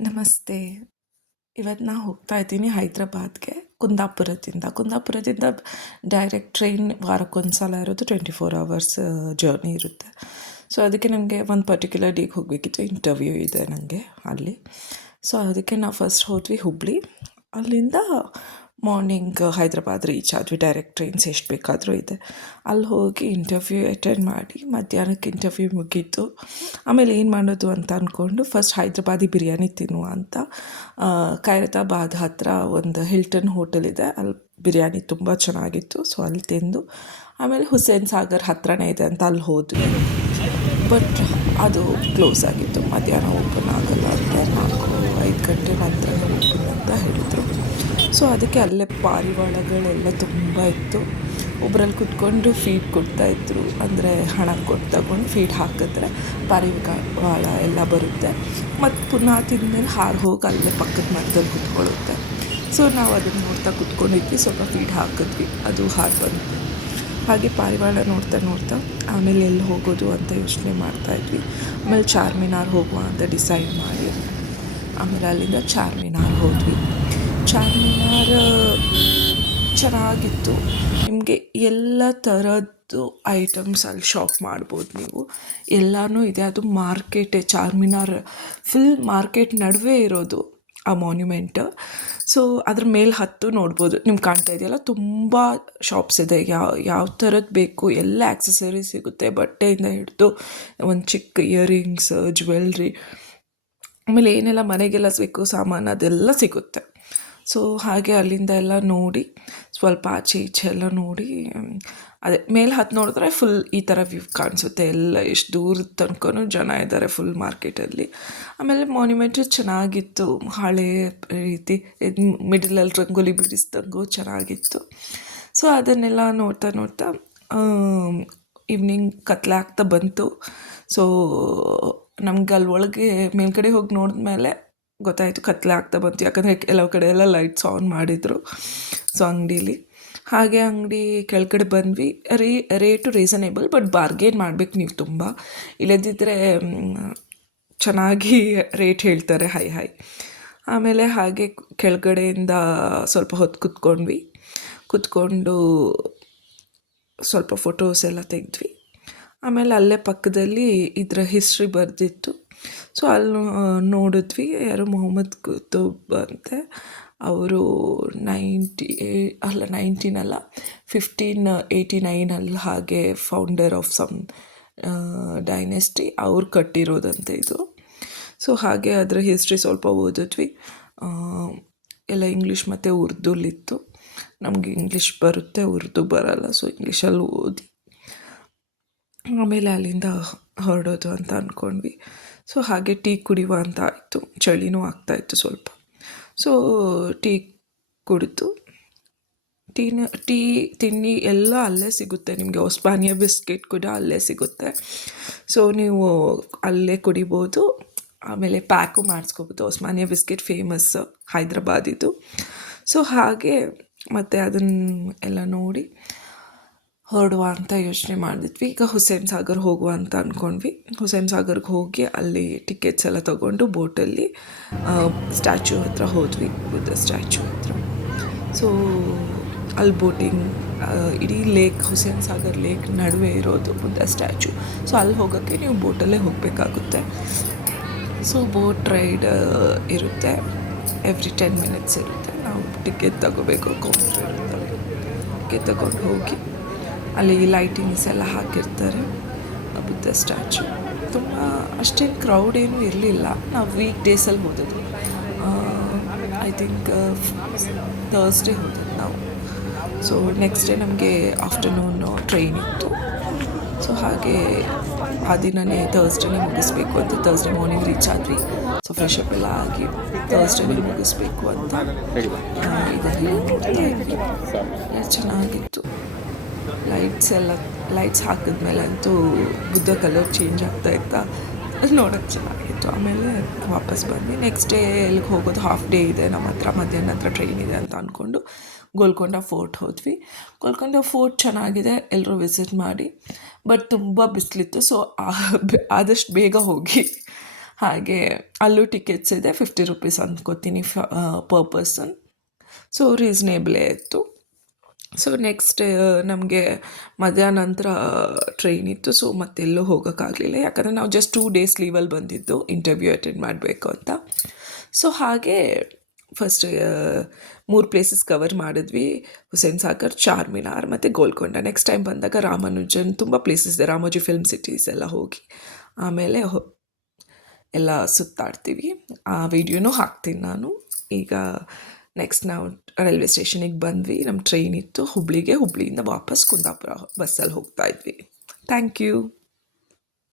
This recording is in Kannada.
ನಮಸ್ತೆ. ಇವತ್ತು ನಾ ಹೋಗ್ತಾ ಇದ್ದೀನಿ ಹೈದ್ರಾಬಾದ್‌ಗೆ ಕುಂದಾಪುರದಿಂದ ಡೈರೆಕ್ಟ್ ಟ್ರೈನ್ ವಾರಕ್ಕೊಂದು ಸಲ ಇರೋದು 24 ಅವರ್ಸ್ ಜರ್ನಿ ಇರುತ್ತೆ. ಸೊ ಅದಕ್ಕೆ ನನಗೆ ಒಂದು ಪರ್ಟಿಕ್ಯುಲರ್ ಡೇಗೆ ಹೋಗಬೇಕಿತ್ತು. ಇಂಟರ್ವ್ಯೂ ಇದೆ ನನಗೆ ಅಲ್ಲಿ. ಸೊ ಅದಕ್ಕೆ ನಾವು ಫಸ್ಟ್ ಹೋದ್ವಿ ಹುಬ್ಳಿ. ಅಲ್ಲಿಂದ ಮಾರ್ನಿಂಗ್ ಹೈದ್ರಾಬಾದ್ ರೀಚ್ ಆದ್ವಿ. ಡೈರೆಕ್ಟ್ ಟ್ರೈನ್ಸ್ ಎಷ್ಟು ಬೇಕಾದರೂ ಇದೆ. ಅಲ್ಲಿ ಹೋಗಿ ಇಂಟರ್ವ್ಯೂ ಅಟೆಂಡ್ ಮಾಡಿ ಮಧ್ಯಾಹ್ನಕ್ಕೆ ಇಂಟರ್ವ್ಯೂ ಮುಗೀತು. ಆಮೇಲೆ ಏನು ಮಾಡೋದು ಅಂತ ಅಂದ್ಕೊಂಡು ಫಸ್ಟ್ ಹೈದ್ರಾಬಾದಿ ಬಿರಿಯಾನಿ ತಿನ್ನುವ ಅಂತ ಖೈರತಾಬಾದ್ ಹತ್ತಿರ ಒಂದು ಹಿಲ್ಟನ್ ಹೋಟೆಲ್ ಇದೆ. ಅಲ್ಲಿ ಬಿರಿಯಾನಿ ತುಂಬ ಚೆನ್ನಾಗಿತ್ತು. ಸೊ ಅಲ್ಲಿ ತಿಂದು ಆಮೇಲೆ ಹುಸೇನ್ ಸಾಗರ್ ಹತ್ರನೇ ಇದೆ ಅಂತ ಅಲ್ಲಿ ಹೋದ್ವಿ. ಬಟ್ ಅದು ಕ್ಲೋಸ್ ಆಗಿತ್ತು. ಮಧ್ಯಾಹ್ನ ಓಪನ್ ಆಗಲ್ಲ ಅಂತ 4-5 ಗಂಟೆ ನಂತರ ಓಪನ್ ಅಂತ ಹೇಳಿದರು. ಸೊ ಅದಕ್ಕೆ ಅಲ್ಲೇ ಪಾರಿವಾಳಗಳೆಲ್ಲ ತುಂಬ ಇತ್ತು. ಒಬ್ಬರಲ್ಲಿ ಕುತ್ಕೊಂಡು ಫೀಡ್ ಕೊಡ್ತಾಯಿದ್ರು. ಅಂದರೆ ಹಣ ಕೊಟ್ಟು ತಗೊಂಡು ಫೀಡ್ ಹಾಕಿದ್ರೆ ಪಾರಿವಾಳ ಎಲ್ಲ ಬರುತ್ತೆ. ಮತ್ತು ಪುನಃ ತಿಂದಮೇಲೆ ಹಾರು ಹೋಗಿ ಅಲ್ಲೇ ಪಕ್ಕದ ಮರದಲ್ಲಿ ಕುತ್ಕೊಳ್ಳುತ್ತೆ. ಸೊ ನಾವು ಅದನ್ನು ನೋಡ್ತಾ ಕುತ್ಕೊಂಡಿದ್ವಿ. ಸ್ವಲ್ಪ ಫೀಡ್ ಹಾಕಿದ್ವಿ, ಅದು ಹಾರು ಬಂತು. ಹಾಗೆ ಪಾರಿವಾಳ ನೋಡ್ತಾ ಆಮೇಲೆ ಎಲ್ಲಿ ಹೋಗೋದು ಅಂತ ಯೋಚನೆ ಮಾಡ್ತಾಯಿದ್ವಿ. ಆಮೇಲೆ ಚಾರ್ಮಿನಾರ್ ಹೋಗುವ ಅಂತ ಡಿಸೈಡ್ ಮಾಡಿ ಆಮೇಲೆ ಅಲ್ಲಿಂದ ಚಾರ್ಮಿನಾರ್ ಹೋದ್ವಿ. ಚಾರ್ಮಿನಾರ್ ಚೆನ್ನಾಗಿತ್ತು. ನಿಮಗೆ ಎಲ್ಲ ಥರದ್ದು ಐಟಮ್ಸ್ ಅಲ್ಲಿ ಶಾಪ್ ಮಾಡ್ಬೋದು ನೀವು. ಎಲ್ಲನೂ ಇದೆ. ಅದು ಮಾರ್ಕೆಟೇ. ಚಾರ್ಮಿನಾರ್ ಫುಲ್ ಮಾರ್ಕೆಟ್ ನಡುವೆ ಇರೋದು ಆ ಮಾನ್ಯುಮೆಂಟ್. ಸೊ ಅದ್ರ ಮೇಲೆ ಹತ್ತು ನೋಡ್ಬೋದು. ನಿಮ್ಗೆ ಕಾಣ್ತಾ ಇದೆಯಲ್ಲ, ತುಂಬ ಶಾಪ್ಸ್ ಇದೆ. ಯಾವ ಥರದ್ದು ಬೇಕು ಎಲ್ಲ ಆಕ್ಸೆಸರೀಸ್ ಸಿಗುತ್ತೆ. ಬಟ್ಟೆಯಿಂದ ಹಿಡಿದು ಒಂದು ಚಿಕ್ಕ ಇಯರಿಂಗ್ಸ್, ಜ್ಯುವೆಲ್ರಿ, ಆಮೇಲೆ ಏನೆಲ್ಲ ಮನೆಗೆಲ್ಲ ಬೇಕು ಸಾಮಾನು ಅದೆಲ್ಲ ಸಿಗುತ್ತೆ. ಸೊ ಹಾಗೆ ಅಲ್ಲಿಂದ ಎಲ್ಲ ನೋಡಿ ಸ್ವಲ್ಪ ಆಚೆ ಈಚೆ ಎಲ್ಲ ನೋಡಿ ಅದೇ ಮೇಲೆ ಹತ್ತು ನೋಡಿದ್ರೆ ಫುಲ್ ಈ ಥರ ವ್ಯೂ ಕಾಣಿಸುತ್ತೆ. ಎಲ್ಲ ಎಷ್ಟು ದೂರದ ತನಕನೂ ಜನ ಇದ್ದಾರೆ ಫುಲ್ ಮಾರ್ಕೆಟಲ್ಲಿ. ಆಮೇಲೆ ಮಾನ್ಯುಮೆಂಟು ಚೆನ್ನಾಗಿತ್ತು. ಹಳೆ ರೀತಿ ಮಿಡಲಲ್ಲಿ ರಂಗೋಲಿ ಬಿಡಿಸ್ದಂಗೂ ಚೆನ್ನಾಗಿತ್ತು. ಸೊ ಅದನ್ನೆಲ್ಲ ನೋಡ್ತಾ ಈವ್ನಿಂಗ್ ಕತ್ಲೆ ಆಗ್ತಾ ಬಂತು. ಸೊ ನಮ್ಗೆ ಅಲ್ಲಿ ಒಳಗೆ ಮೇಲ್ಗಡೆ ಹೋಗಿ ನೋಡಿದ್ಮೇಲೆ ಗೊತ್ತಾಯಿತು ಕತ್ಲೆ ಆಗ್ತಾ ಬಂತು. ಯಾಕಂದರೆ ಕೆಲವು ಕಡೆ ಎಲ್ಲ ಲೈಟ್ಸ್ ಆನ್ ಮಾಡಿದರು. ಸೊ ಅಂಗಡೀಲಿ ಹಾಗೆ ಅಂಗಡಿ ಕೆಳಗಡೆ ಬಂದ್ವಿ. ರೇಟು ರೀಸನೇಬಲ್, ಬಟ್ ಬಾರ್ಗೇನ್ ಮಾಡಬೇಕು ನೀವು ತುಂಬ. ಇಲ್ಲದಿದ್ದರೆ ಚೆನ್ನಾಗಿ ರೇಟ್ ಹೇಳ್ತಾರೆ ಹೈ. ಆಮೇಲೆ ಹಾಗೆ ಕೆಳಗಡೆಯಿಂದ ಸ್ವಲ್ಪ ಹೊತ್ತು ಕುತ್ಕೊಂಡು ಸ್ವಲ್ಪ ಫೋಟೋಸ್ ಎಲ್ಲ ತೆಗೆದ್ವಿ. ಆಮೇಲೆ ಅಲ್ಲೇ ಪಕ್ಕದಲ್ಲಿ ಇದರ ಹಿಸ್ಟ್ರಿ ಬರೆದಿತ್ತು. ಸೊ ಅಲ್ಲಿ ನೋಡಿದ್ವಿ. ಯಾರು ಮೊಹಮ್ಮದ್ ಕುತುಬ್ ಅಂತೆ. ಅವರು 1589 ಹಾಗೆ ಫೌಂಡರ್ ಆಫ್ ಸಮ್ ಡೈನೆಸ್ಟಿ ಅವ್ರು ಕಟ್ಟಿರೋದಂತೆ ಇದು. ಸೊ ಹಾಗೆ ಅದರ ಹಿಸ್ಟ್ರಿ ಸ್ವಲ್ಪ ಓದಿದ್ವಿ. ಎಲ್ಲ ಇಂಗ್ಲೀಷ್ ಮತ್ತು ಉರ್ದುಲಿತ್ತು. ನಮಗೆ ಇಂಗ್ಲೀಷ್ ಬರುತ್ತೆ, ಉರ್ದು ಬರಲ್ಲ. ಸೊ ಇಂಗ್ಲೀಷಲ್ಲಿ ಓದಿ ಆಮೇಲೆ ಅಲ್ಲಿಂದ ಹೊರಡೋದು ಅಂತ ಅಂದ್ಕೊಂಡ್ವಿ. ಸೊ ಹಾಗೆ ಟೀ ಕುಡಿಯುವ ಅಂತ ಆಯಿತು. ಚಳಿನೂ ಆಗ್ತಾಯಿತ್ತು ಸ್ವಲ್ಪ. ಸೊ ಟೀ ಕುಡಿದು ಟೀ ತಿಂಡಿ ಎಲ್ಲ ಅಲ್ಲೇ ಸಿಗುತ್ತೆ. ನಿಮಗೆ ಒಸ್ಮಾನಿಯಾ ಬಿಸ್ಕೆಟ್ ಕೂಡ ಅಲ್ಲೇ ಸಿಗುತ್ತೆ. ಸೊ ನೀವು ಅಲ್ಲೇ ಕುಡಿಬೋದು. ಆಮೇಲೆ ಪ್ಯಾಕು ಮಾಡಿಸ್ಕೋಬೋದು. ಒಸ್ಮಾನಿಯಾ ಬಿಸ್ಕೆಟ್ ಫೇಮಸ್ ಹೈದ್ರಾಬಾದಿದು. ಸೊ ಹಾಗೆ ಮತ್ತು ಅದನ್ನು ಎಲ್ಲ ನೋಡಿ ಹೊರಡುವ ಅಂತ ಯೋಚನೆ ಮಾಡಿದ್ವಿ. ಈಗ ಹುಸೇನ್ ಸಾಗರ್ ಹೋಗುವ ಅಂತ ಅಂದ್ಕೊಂಡ್ವಿ. ಹುಸೇನ್ ಸಾಗರ್ಗೆ ಹೋಗಿ ಅಲ್ಲಿ ಟಿಕೆಟ್ಸ್ ಎಲ್ಲ ತೊಗೊಂಡು ಬೋಟಲ್ಲಿ ಸ್ಟ್ಯಾಚ್ಯೂ ಹತ್ರ ಹೋದ್ವಿ, ಬುದ್ಧ ಸ್ಟ್ಯಾಚ್ಯೂ ಹತ್ರ. ಸೊ ಅಲ್ಲಿ ಬೋಟಿಂಗ್, ಇಡೀ ಹುಸೇನ್ ಸಾಗರ್ ಲೇಕ್ ನಡುವೆ ಇರೋದು ಬುದ್ಧ ಸ್ಟ್ಯಾಚ್ಯೂ. ಸೊ ಅಲ್ಲಿ ಹೋಗೋಕ್ಕೆ ನೀವು ಬೋಟಲ್ಲೇ ಹೋಗಬೇಕಾಗುತ್ತೆ. ಸೊ ಬೋಟ್ ರೈಡ್ ಇರುತ್ತೆ. ಎವ್ರಿ 10 ಮಿನಿಟ್ಸ್ ಇರುತ್ತೆ. ನಾವು ಟಿಕೆಟ್ ತಗೋಬೇಕು. ಕೌಂಟರ್ ಇರುತ್ತವೆ. ಟಿಕೆಟ್ ತಗೊಂಡು ಹೋಗಿ ಅಲ್ಲಿ ಲೈಟಿಂಗ್ಸ್ ಎಲ್ಲ ಹಾಕಿರ್ತಾರೆ. ಬುದ್ಧ ಸ್ಟ್ಯಾಚ್ಯೂ ತುಂಬ ಅಷ್ಟೇನು ಕ್ರೌಡ್ ಏನೂ ಇರಲಿಲ್ಲ. ನಾವು ವೀಕ್ ಡೇಸಲ್ಲಿ ಹೋದದ್ದು. ಐ ಥಿಂಕ್ ಥರ್ಸ್ಡೇ ಹೋದದ್ದು ನಾವು. ಸೊ ನೆಕ್ಸ್ಟ್ ಡೇ ನಮಗೆ ಆಫ್ಟರ್ನೂನ್ ಟ್ರೈನ್ ಇತ್ತು. ಸೊ ಹಾಗೆ ಆ ದಿನವೇ ಥರ್ಸ್ಡೇನೇ ಮುಗಿಸ್ಬೇಕು ಅಂತ ಥರ್ಸ್ಡೇ ಮಾರ್ನಿಂಗ್ ರೀಚ್ ಆದ್ವಿ. ಸೊ ಫ್ರೆಶ್ ಅಪ್ ಎಲ್ಲ ಆಗಿ ಥರ್ಸ್ಡೇನೇ ಮುಗಿಸ್ಬೇಕು ಅಂತ ಇದನ್ನೆಲ್ಲ ನೋಡ್ತಾ ಇದ್ವಿ. ಚೆನ್ನಾಗಿತ್ತು. ಲೈಟ್ಸ್ ಹಾಕಿದ್ಮೇಲೆ ಅಂತೂ ಬುದ್ಧ ಕಲರ್ ಚೇಂಜ್ ಆಗ್ತಾಯಿತ್ತಾ, ಅದು ನೋಡೋಕ್ಕೆ ಚೆನ್ನಾಗಿತ್ತು. ಆಮೇಲೆ ವಾಪಸ್ ಬಂದು ನೆಕ್ಸ್ಟ್ ಡೇ ಎಲ್ಲಿಗೆ ಹೋಗೋದು, ಹಾಫ್ ಡೇ ಇದೆ ನಮ್ಮ ಹತ್ರ, ಮಧ್ಯಾಹ್ನ ಹತ್ರ ಟ್ರೈನ್ ಇದೆ ಅಂತ ಅಂದ್ಕೊಂಡು ಗೋಲ್ಕೊಂಡ ಫೋರ್ಟ್ ಹೋದ್ವಿ. ಗೋಲ್ಕೊಂಡ ಫೋರ್ಟ್ ಚೆನ್ನಾಗಿದೆ, ಎಲ್ಲರೂ ವಿಸಿಟ್ ಮಾಡಿ. ಬಟ್ ತುಂಬ ಬಿಸಿಲಿತ್ತು. ಸೊ ಆದಷ್ಟು ಬೇಗ ಹೋಗಿ. ಹಾಗೆ ಅಲ್ಲೂ ಟಿಕೆಟ್ಸ್ ಇದೆ, 50 ರುಪೀಸ್ ಅಂದ್ಕೋತೀನಿ ಪರ್ ಪರ್ಸನ್. ಸೊ ರೀಸ್ನೇಬಲೇ ಇತ್ತು. ಸೊ ನೆಕ್ಸ್ಟ್ ನಮಗೆ ಮಧ್ಯಾಹ್ನ ನಂತರ ಟ್ರೈನ್ ಇತ್ತು. ಸೊ ಮತ್ತೆಲ್ಲೂ ಹೋಗೋಕ್ಕಾಗಲಿಲ್ಲ, ಯಾಕಂದರೆ ನಾವು ಜಸ್ಟ್ 2 ಡೇಸ್ ಲೀವಲ್ಲಿ ಬಂದಿದ್ದು ಇಂಟರ್ವ್ಯೂ ಅಟೆಂಡ್ ಮಾಡಬೇಕು ಅಂತ. ಸೊ ಹಾಗೆ ಫಸ್ಟ್ 3 ಪ್ಲೇಸಸ್ ಕವರ್ ಮಾಡಿದ್ವಿ: ಹುಸೇನ್ ಸಾಗರ್, ಚಾರ್ಮಿನಾರ್ ಮತ್ತು ಗೋಲ್ಕೊಂಡ. ನೆಕ್ಸ್ಟ್ ಟೈಮ್ ಬಂದಾಗ ರಾಮಾನುಜನ್ ತುಂಬ ಪ್ಲೇಸಸ್ ಇದೆ, ರಾಮೋಜಿ ಫಿಲ್ಮ್ ಸಿಟೀಸ್ ಎಲ್ಲ ಹೋಗಿ ಆಮೇಲೆ ಎಲ್ಲ ಸುತ್ತಾಡ್ತೀವಿ. ಆ ವಿಡಿಯೋನೂ ಹಾಕ್ತೀನಿ ನಾನು. ಈಗ ನೆಕ್ಸ್ಟ್ ನಾವು ರೈಲ್ವೆ ಸ್ಟೇಷನಿಗೆ ಬಂದ್ವಿ. ನಮ್ಮ ಟ್ರೈನ್ ಇತ್ತು ಹುಬ್ಳಿಗೆ. ಹುಬ್ಳಿಯಿಂದ ವಾಪಸ್ ಕುಂದಾಪುರ ಬಸ್ಸಲ್ಲಿ ಹೋಗ್ತಾ ಇದ್ವಿ. Thank you.